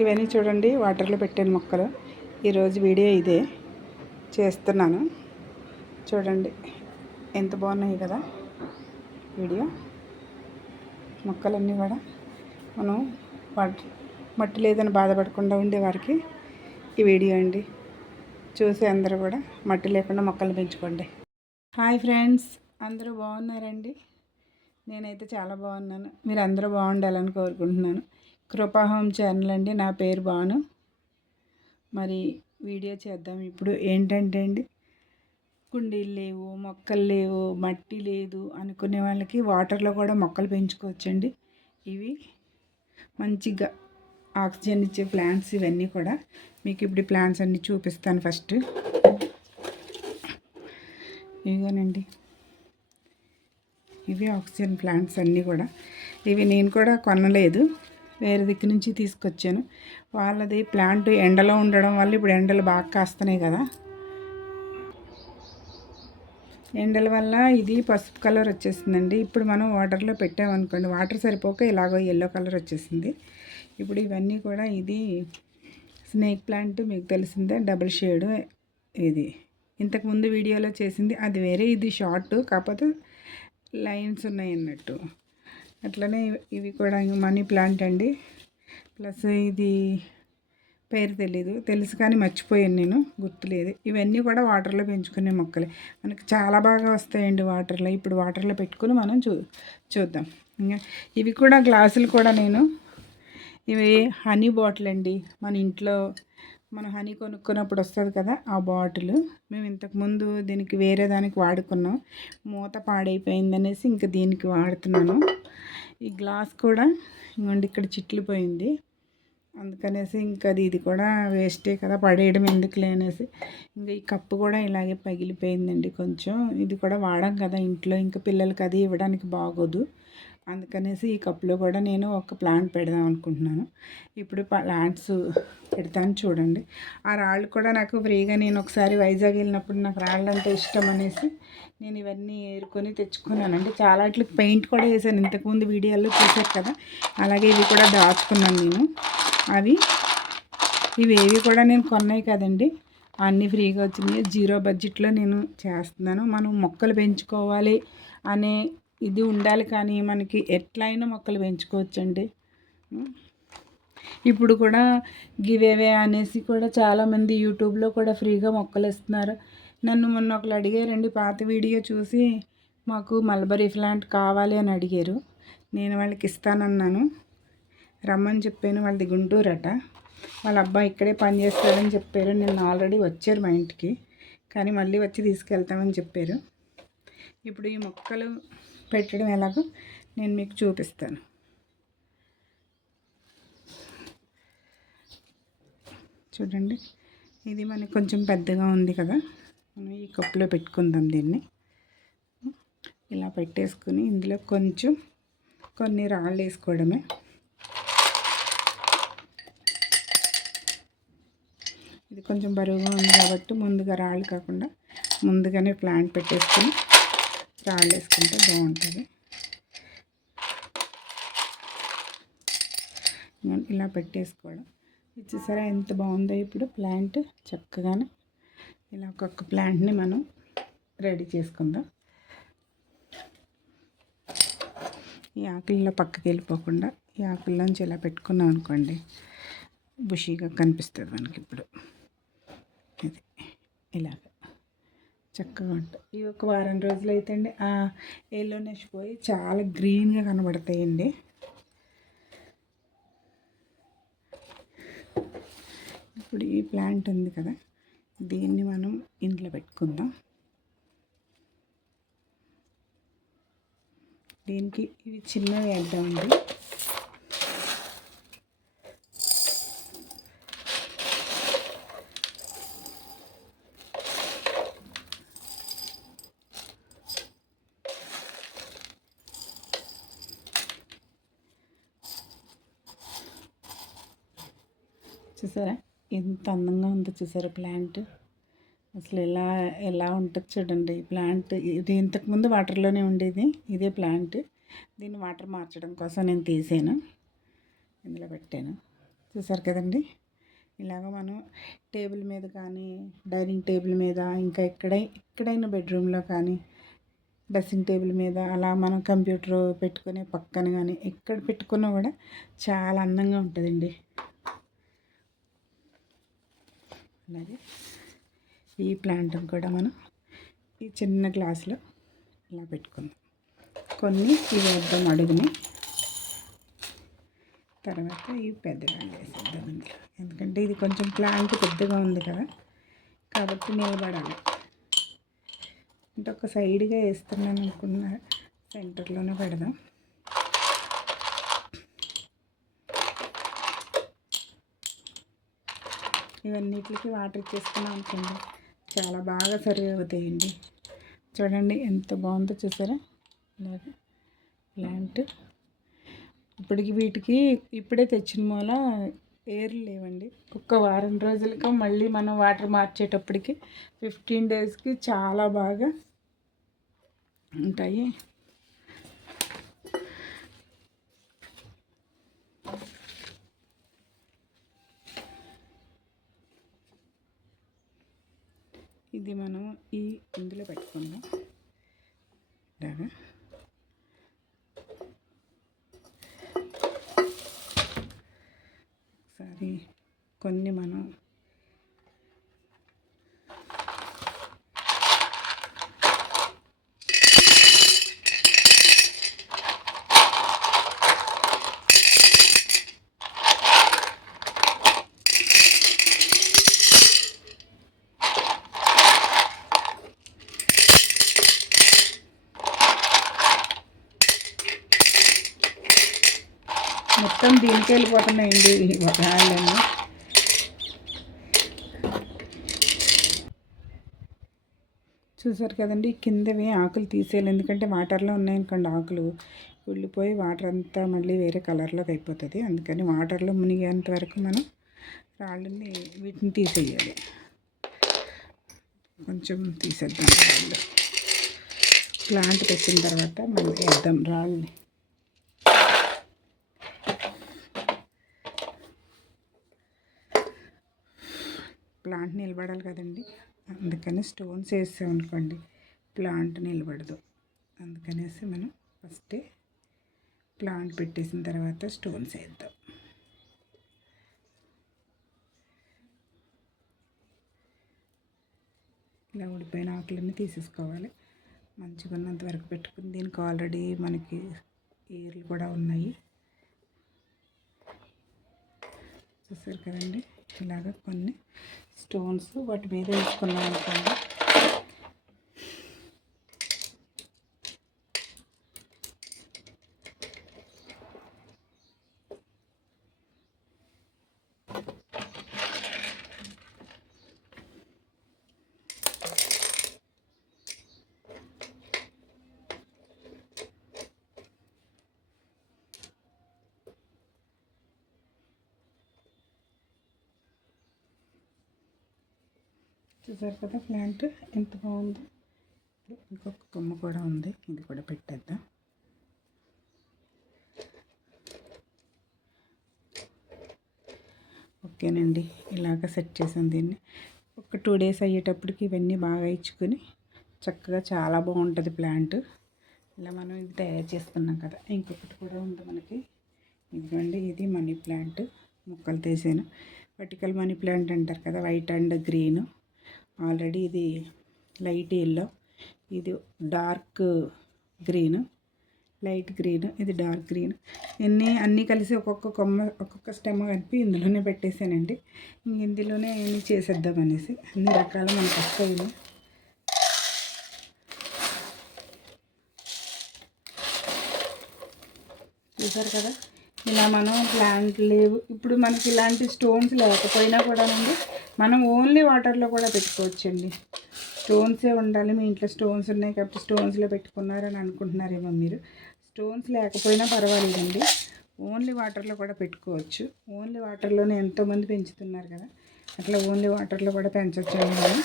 ఇవన్నీ చూడండి వాటర్లో పెట్టాను మొక్కలు. ఈరోజు వీడియో ఇదే. చేస్తున్నాను. చూడండి ఎంత బాగున్నాయి కదా వీడియో. మొక్కలన్నీ కూడా మనం వాటర్ మట్టి లేదని బాధపడకుండా ఉండేవారికి ఈ వీడియో అండి. చూసి అందరూ కూడా మట్టి లేకుండా మొక్కలు పెంచుకోండి. హాయ్ ఫ్రెండ్స్ అందరూ బాగున్నారండి? నేనైతే చాలా బాగున్నాను. మీరు అందరూ బాగుండాలని కోరుకుంటున్నాను. కృపా హోమ్ ఛానల్ అండి. నా పేరు బాను మరి వీడియో చేద్దాం. ఇప్పుడు ఏంటంటే అండి కుండీలు లేవు మొక్కలు లేవు మట్టి లేదు అనుకునే వాళ్ళకి వాటర్లో కూడా మొక్కలు పెంచుకోవచ్చండి. ఇవి మంచిగా ఆక్సిజన్ ఇచ్చే ప్లాంట్స్ ఇవన్నీ కూడా. మీకు ఇప్పుడు ప్లాంట్స్ అన్నీ చూపిస్తాను ఫస్ట్ ఇవిగోనండి ఇవి ఆక్సిజన్ ప్లాంట్స్ అన్నీ కూడా. ఇవి నేను కూడా కొనలేదు. వేరే దిక్కు నుంచి తీసుకొచ్చాను. వాళ్ళది ప్లాంట్ ఎండలో ఉండడం వల్ల ఇప్పుడు ఎండలు బాగా కాస్తున్నాయి కదా. ఎండల వల్ల ఇది పసుపు కలర్ వచ్చేసిందండి. ఇప్పుడు మనం వాటర్లో పెట్టామనుకోండి వాటర్ సరిపోక ఇలాగో ఎల్లో కలర్ వచ్చేసింది. ఇప్పుడు ఇవన్నీ కూడా ఇది స్నేక్ ప్లాంట్ మీకు తెలిసిందే డబుల్ షేడ్ ఇది. ఇంతకుముందు వీడియోలో చేసింది అది వేరే ఇది షార్ట్ కాకపోతే లైన్స్ ఉన్నాయి అన్నట్టు. అట్లనే ఇవి కూడా మనీ ప్లాంట్ అండి. ప్లస్ ఇది పేరు తెలీదు. తెలుసు కానీ మర్చిపోయాను నేను. గుర్తులేదు. ఇవన్నీ కూడా వాటర్లో పెంచుకునే మొక్కలే. మనకి చాలా బాగా వస్తాయండి వాటర్లో. ఇప్పుడు వాటర్లో పెట్టుకుని మనం చూ చూద్దాం. ఇంకా ఇవి కూడా గ్లాసులు కూడా నేను. ఇవి హనీ బాటిల్ అండి. మన ఇంట్లో మనం హనీ కొనుక్కున్నప్పుడు వస్తుంది కదా ఆ బాటిల్. మేము ఇంతకుముందు దీనికి వేరే దానికి వాడుకున్నాం. మూత పాడైపోయిందనేసి ఇంకా దీనికి వాడుతున్నాను. ఈ గ్లాస్ కూడా ఇంకోండి ఇక్కడ చిట్లిపోయింది అందుకనేసి ఇంకా అది ఇది కూడా వేస్టే కదా పడేయడం ఎందుకులే అనేసి. ఇంకా ఈ కప్పు కూడా ఇలాగే పగిలిపోయిందండి కొంచెం. ఇది కూడా వాడాం కదా ఇంట్లో ఇంకా పిల్లలకి అది ఇవ్వడానికి బాగోదు. అందుకనేసి ఈ కప్పులో కూడా నేను ఒక ప్లాంట్ పెడదాం అనుకుంటున్నాను. ఇప్పుడు ప్లాంట్స్ పెడతాను చూడండి. ఆ రాళ్ళు కూడా నాకు ఫ్రీగా నేను ఒకసారి వైజాగ్ వెళ్ళినప్పుడు నాకు రాళ్ళు అంటే ఇష్టం అనేసి నేను ఇవన్నీ ఏరుకొని తెచ్చుకున్నానండి. చాలా వాటికి పెయింట్ కూడా వేసాను. ఇంతకుముందు వీడియోలో చూసారు కదా. అలాగే ఇవి కూడా దాచుకున్నాను నేను. అవి ఇవేవి కూడా నేను కొన్నాయి కదండి. అన్నీ ఫ్రీగా వచ్చినాయి. జీరో బడ్జెట్లో నేను చేస్తున్నాను. మనం మొక్కలు పెంచుకోవాలి అనే ఇది ఉండాలి కానీ మనకి ఎట్లయినా మొక్కలు పెంచుకోవచ్చండి. ఇప్పుడు కూడా గివేవే అనేసి కూడా చాలామంది యూట్యూబ్లో కూడా ఫ్రీగా మొక్కలు ఇస్తున్నారు. నన్ను మొన్న ఒకరు అడిగారండి పాత వీడియో చూసి మాకు మల్బరీ ప్లాంట్ కావాలి అని అడిగారు. నేను వాళ్ళకి ఇస్తానన్నాను. రమ్మని చెప్పాను వాళ్ళది గుంటూరట. అట వాళ్ళ అబ్బాయి ఇక్కడే పని చేస్తాడని చెప్పారు. నిన్న ఆల్రెడీ వచ్చారు మా ఇంటికి. కానీ మళ్ళీ వచ్చి తీసుకెళ్తామని చెప్పారు. ఇప్పుడు ఈ మొక్కలు పెట్టడం ఎలాగో నేను మీకు చూపిస్తాను. చూడండి ఇది మనకి కొంచెం పెద్దగా ఉంది కదా. మనం ఈ కప్పులో పెట్టుకుందాం దీన్ని. ఇలా పెట్టేసుకుని ఇందులో కొంచెం కొన్ని రాళ్ళు వేసుకోవడమే. ఇది కొంచెం బరువుగా ఉంది కాబట్టి ముందుగా రాళ్ళు కాకుండా ముందుగానే ప్లాంట్ పెట్టేసుకుని రాళ్ళు వేసుకుంటే బాగుంటుంది ఇలా పెట్టేసుకోవడం. ఇది చూసారా ఎంత బాగుందో ఇప్పుడు ప్లాంట్ చక్కగానే ఇలా ఒక్కొక్క ప్లాంట్ని మనం రెడీ చేసుకుందాం. ఈ ఆకుల్లో పక్కకి వెళ్ళిపోకుండా ఈ ఆకుల్లోంచి ఇలా పెట్టుకున్నాం అనుకోండి బుషీగా కనిపిస్తుంది మనకి ఇప్పుడు. ఇది ఇలాగ. చక్కగా ఉంటాయి. ఇవి ఒక వారం రోజులు అయితే అండి ఆ ఎల్లోనెస్ పోయి చాలా గ్రీన్గా కనబడతాయండి. ఇప్పుడు ఈ ప్లాంట్ ఉంది కదా దీన్ని మనం ఇంట్లో పెట్టుకుందాం. దీనికి ఇవి చిన్నవి వేద్దామండి. చూసారా? ఎంత అందంగా ఉందో చూసారా ప్లాంట్? అసలు ఎలా ఎలా ఉంటుంది చూడండి. ప్లాంట్ ఇది ఇంతకుముందు వాటర్లోనే ఉండేది. ఇదే ప్లాంట్. దీన్ని వాటర్ మార్చడం కోసం నేను తీసాను. ఇందులో పెట్టాను. చూసారు కదండి? ఇలాగ మనం టేబుల్ మీద కానీ డైనింగ్ టేబుల్ మీద ఇంకా ఎక్కడ ఎక్కడైనా బెడ్రూమ్లో కానీ డ్రెస్సింగ్ టేబుల్ మీద అలా మనం కంప్యూటర్ పెట్టుకునే పక్కన కానీ ఎక్కడ పెట్టుకున్నా కూడా చాలా అందంగా ఉంటుందండి. అలాగే ఈ ప్లాంట్ కూడా మనం ఈ చిన్న గ్లాసులో ఇలా పెట్టుకుందాం. కొన్ని ఇవి వేద్దాం అడుగుని. తర్వాత ఈ పెద్దగా వేసేద్దాం ఇందులో ఎందుకంటే ఇది కొంచెం ప్లాంట్ పెద్దగా ఉంది కదా. కాబట్టి నిలబడాలి. అంటే ఒక సైడ్గా వేస్తున్నాను అనుకున్న సెంటర్లోనే పెడదాం. ఇవన్నిటికి వాటర్ ఇచ్చేసుకున్నాం అనుకోండి. చాలా బాగా సర్వ్ అవుతాయండి చూడండి ఎంత బాగుందో చూసారా? ఇలాగే ప్లాంట్ ఇప్పటికి వీటికి ఇప్పుడే తెచ్చిన మూల ఏర్లు లేవండి. ఒక్క వారం రోజులకి మళ్ళీ మనం వాటర్ మార్చేటప్పటికి ఫిఫ్టీన్ డేస్కి చాలా బాగా ఉంటాయి. ఇది మనం ఈ ఇందులో పెట్టుకుందాం. ఇలాగా ఒకసారి కొన్ని మనం మొత్తం దీనికి వెళ్ళిపోతున్నాయండి రాళ్ళని చూసారు కదండి కిందవి ఆకులు తీసేయాలి. ఎందుకంటే వాటర్లో ఉన్నాయనుకోండి ఆకులు. ఉల్లిపోయి వాటర్ అంతా మళ్ళీ వేరే కలర్లోకి అయిపోతుంది. అందుకని వాటర్లో మునిగేంత వరకు మనం రాళ్ళని వీటిని తీసేయాలి. కొంచెం తీసేద్దాం రాళ్ళు. ప్లాంట్ తెచ్చిన తర్వాత మళ్ళీ వేద్దాం రాళ్ళని. ప్లాంట్ నిలబడాలి కదండి. అందుకని స్టోన్స్ వేసామనుకోండి ప్లాంట్ నిలబడదు. అందుకనేసి మనం ఫస్టే ప్లాంట్ పెట్టేసిన తర్వాత స్టోన్స్ వేద్దాం. ఇలా ఊడిపోయిన ఆకులన్నీ తీసేసుకోవాలి. మంచిగా ఉన్నంత వరకు పెట్టుకుని దీనికి ఆల్రెడీ మనకి ఏర్లు కూడా ఉన్నాయి. చూసారు కదండి? ఇలాగ కొన్ని స్టోన్స్ వాటి మీద వేసుకున్నాం అనుకోండి. చూసారు కదా ప్లాంట్ ఎంత బాగుంది. ఇప్పుడు ఇంకొక కొమ్మ కూడా ఉంది. ఇది కూడా పెట్టేద్దాం. ఓకేనండి. ఇలాగ సెట్ చేసాను దీన్ని. ఒక టూ డేస్ అయ్యేటప్పటికి ఇవన్నీ బాగా ఇచ్చుకొని చక్కగా చాలా బాగుంటుంది ప్లాంట్. ఇలా మనం ఇది తయారు చేసుకున్నాం కదా. ఇంకొకటి కూడా ఉంది మనకి. ఇదిగోండి ఇది మనీ ప్లాంట్. మొక్కలు తీసాను. వర్టికల్ మనీ ప్లాంట్ అంటారు కదా వైట్ అండ్ గ్రీన్. ఆల్రెడీ ఇది లైట్ ఎల్లో ఇది డార్క్ గ్రీన్ లైట్ గ్రీన్ ఇది డార్క్ గ్రీన్. ఇన్ని అన్నీ కలిసి ఒక్కొక్క కొమ్మ ఒక్కొక్క స్టెమ్ కలిపి ఇందులోనే పెట్టేశానండి. ఇందులోనే చేసేద్దాం అనేసి. అన్ని రకాలు మనకు వస్తాయి చూసారు కదా? ఇలా మనం ప్లాంట్ లేవు. ఇప్పుడు మనకి ఇలాంటి స్టోన్స్ లేకపోయినా కూడా మనం ఓన్లీ వాటర్లో కూడా పెట్టుకోవచ్చండి. స్టోన్సే ఉండాలి. మీ ఇంట్లో స్టోన్స్ ఉన్నాయి కాబట్టి స్టోన్స్లో పెట్టుకున్నారని అనుకుంటున్నారేమో మీరు. స్టోన్స్ లేకపోయినా పర్వాలేదండి. ఓన్లీ వాటర్లో కూడా పెట్టుకోవచ్చు. ఓన్లీ వాటర్లోనే ఎంతోమంది పెంచుతున్నారు కదా. అట్లా ఓన్లీ వాటర్లో కూడా పెంచవచ్చండి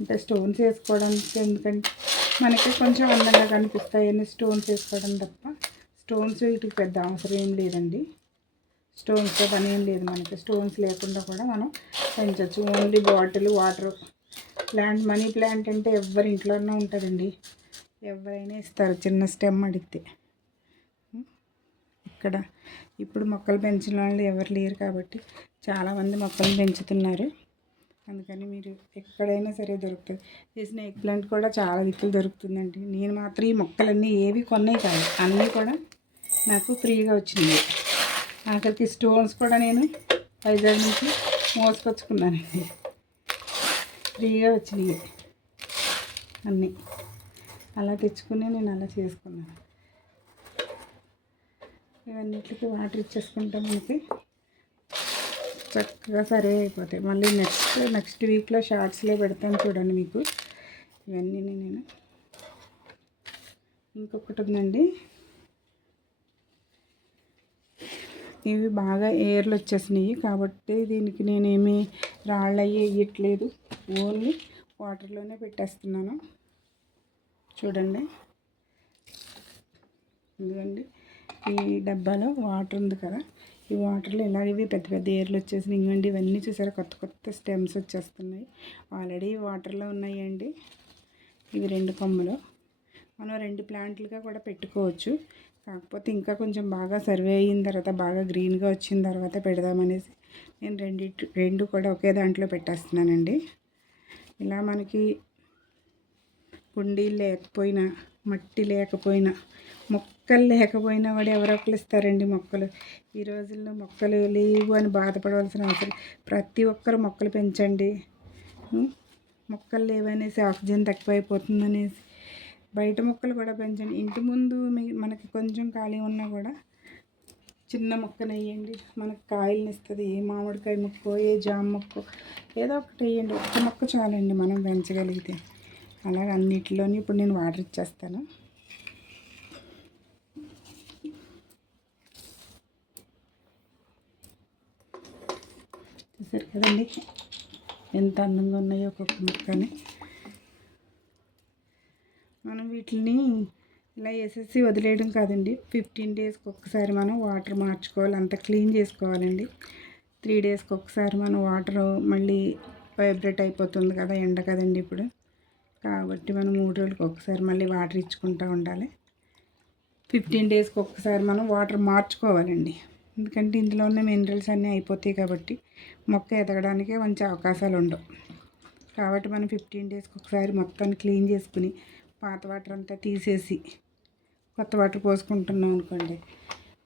అంటే స్టోన్స్ వేసుకోవడానికి ఎందుకంటే మనకి కొంచెం అందంగా కనిపిస్తాయి. అన్ని స్టోన్స్ వేసుకోవడం తప్ప. స్టోన్స్ వీటికి పెద్ద అవసరం ఏం లేదండి. స్టోన్స్తో పని ఏం లేదు మనకి. స్టోన్స్ లేకుండా కూడా మనం పెంచవచ్చు only bottle water plant money plant అంటే ఎవరి ఇంట్లోనే ఉంటుందండి. ఎవరైనా ఇస్తారు చిన్న స్టెమ్ అడిగితే. ఇక్కడ ఇప్పుడు మొక్కలు పెంచిన వాళ్ళు ఎవరు లేరు కాబట్టి చాలామంది మొక్కలు పెంచుతున్నారు. అందుకని మీరు ఎక్కడైనా సరే దొరుకుతుంది. ఈ స్నేక్ ప్లాంట్ కూడా చాలా దిక్కులు దొరుకుతుందండి. నేను మాత్రం ఈ మొక్కలన్నీ ఏవి కొన్నాయి కాదు అన్నీ కూడా నాకు ఫ్రీగా వచ్చినాయి. ఆఖరికి స్టోన్స్ కూడా నేను వైజాగ్ నుంచి మోసుకొచ్చుకున్నానండి. ఫ్రీగా వచ్చినాయి అన్నీ. అలా తెచ్చుకుని నేను అలా చేసుకున్నాను. ఇవన్నిటికి వాటర్ ఇచ్చేసుకుంటాం మనకి చక్కగా సరే అయిపోతాయి. మళ్ళీ నెక్స్ట్ నెక్స్ట్ వీక్లో షార్ట్స్లో పెడతాను చూడండి మీకు. ఇవన్నీ నేను ఇంకొకటి ఉందండి. ఇవి బాగా ఏర్లు వచ్చేసినాయి కాబట్టి దీనికి నేనేమి రాళ్ళు అయ్యి వేయట్లేదు. ఓన్లీ వాటర్లోనే పెట్టేస్తున్నాను. చూడండి. ఎందుకండి ఈ డబ్బాలో వాటర్ ఉంది కదా. ఈ వాటర్లో ఇలాగ పెద్ద పెద్ద ఏర్లు వచ్చేసినాయి. ఇవ్వండి ఇవన్నీ చూసారా? కొత్త కొత్త స్టెమ్స్ వచ్చేస్తున్నాయి. ఆల్రెడీ వాటర్లో ఉన్నాయండి. ఇవి రెండు కొమ్మలు. మనం రెండు ప్లాంట్లుగా కూడా పెట్టుకోవచ్చు. కాకపోతే ఇంకా కొంచెం బాగా సర్వే అయిన తర్వాత బాగా గ్రీన్గా వచ్చిన తర్వాత పెడదామనేసి నేను రెండిటి రెండు కూడా ఒకే దాంట్లో పెట్టేస్తున్నానండి. ఇలా మనకి కుండీలు లేకపోయినా మట్టి లేకపోయినా మొక్క మొక్కలు లేకపోయినా కూడా ఎవరో ఒకరు ఇస్తారండి మొక్కలు. ఈ రోజుల్లో మొక్కలు లేవు అని బాధపడవలసిన అవసరం ప్రతి ఒక్కరు మొక్కలు పెంచండి. మొక్కలు లేవనేసి ఆక్సిజన్ తక్కువైపోతుందనేసి. బయట మొక్కలు కూడా పెంచండి. ఇంటి ముందు మనకి కొంచెం ఖాళీ ఉన్నా కూడా చిన్న మొక్కను వేయండి మనకు కాయలను ఇస్తుంది ఏ మామిడికాయ మొక్క ఏ జామ మొక్క ఏదో ఒకటి వేయండి. ఒక్క మొక్క చాలండి మనం పెంచగలిగితే. అలాగే అన్నిటిలోని ఇప్పుడు నేను వాటర్ ఇచ్చేస్తాను. చూసారు కదండి. ఎంత అందంగా ఉన్నాయో ఒక్కొక్క ముక్కని మనం వీటిని ఇలా వేసేసి వదిలేయడం కాదండి. ఫిఫ్టీన్ డేస్కి ఒక్కసారి మనం వాటర్ మార్చుకోవాలి. అంత క్లీన్ చేసుకోవాలండి. త్రీ డేస్కి ఒకసారి మనం వాటర్ మళ్ళీ వైబ్రేట్ అయిపోతుంది కదా ఎండ కదండి ఇప్పుడు. కాబట్టి మనం మూడు రోజులకి ఒకసారి మళ్ళీ వాటర్ ఇచ్చుకుంటూ ఉండాలి. ఫిఫ్టీన్ డేస్కి ఒక్కసారి మనం వాటర్ మార్చుకోవాలండి. ఎందుకంటే ఇందులో ఉన్న మినరల్స్ అన్నీ అయిపోతాయి కాబట్టి మొక్క ఎదగడానికి మంచి అవకాశాలు ఉండవు. కాబట్టి మనం ఫిఫ్టీన్ డేస్కి ఒకసారి మొత్తాన్ని క్లీన్ చేసుకుని పాత వాటర్ అంతా తీసేసి కొత్త వాటర్ పోసుకుంటున్నాం అనుకోండి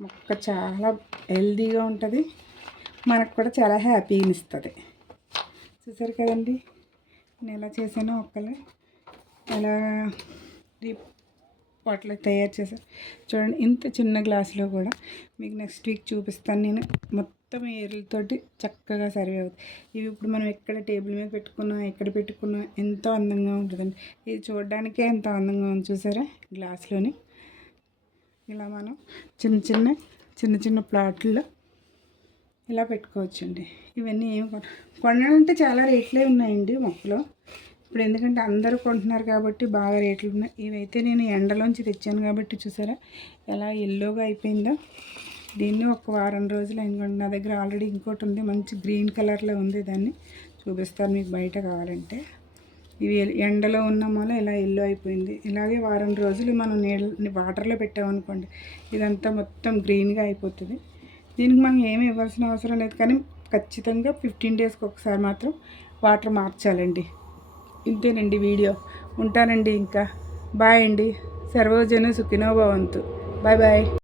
మొక్క చాలా హెల్దీగా ఉంటుంది మనకు కూడా చాలా హ్యాపీని ఇస్తుంది. చూసారు కదండి నేను ఎలా చేశానో ఒక్కలే ఎలా వాటిలో తయారు చేశాను చూడండి ఇంత చిన్న గ్లాసులో కూడా మీకు నెక్స్ట్ వీక్ చూపిస్తాను. నేను మొత్తం ఏర్లతోటి చక్కగా సర్వే అవుతుంది. ఇవి ఇప్పుడు మనం ఎక్కడ టేబుల్ మీద పెట్టుకున్నా ఎక్కడ పెట్టుకున్నా ఎంతో అందంగా ఉంటుందండి. ఇది చూడడానికే ఎంతో అందంగా ఉంది చూసారా? గ్లాస్లోని ఇలా మనం చిన్న చిన్న చిన్న చిన్న ప్లాట్లో ఇలా పెట్టుకోవచ్చండి. ఇవన్నీ ఏమి కొనాలంటే చాలా రేట్లే ఉన్నాయండి మొక్కలో. ఇప్పుడు ఎందుకంటే అందరూ కొంటున్నారు కాబట్టి బాగా రేట్లు ఉన్నాయి. ఇవైతే నేను ఎండలోంచి తెచ్చాను కాబట్టి చూసారా? ఎలా ఎల్లోగా అయిపోయిందో. దీన్ని ఒక వారం రోజులు అనుకోండి నా దగ్గర ఆల్రెడీ ఇంకోటి ఉంది. మంచి గ్రీన్ కలర్లో ఉంది దాన్ని. చూపిస్తాను మీకు బయట కావాలంటే. ఇవి ఎండలో ఉన్న మూల ఇలా ఎల్లో అయిపోయింది. ఇలాగే వారం రోజులు మనం నీళ్ళ వాటర్లో పెట్టామనుకోండి ఇదంతా మొత్తం గ్రీన్గా అయిపోతుంది. దీనికి మనం ఏమి ఇవ్వాల్సిన అవసరం లేదు. కానీ ఖచ్చితంగా ఫిఫ్టీన్ డేస్కి ఒకసారి మాత్రం వాటర్ మార్చాలండి. ఇంతేనండి వీడియో. ఉంటానండి ఇంకా. బాయ్ అండి. సర్వోజను సుఖినో భవంతు. Bye bye.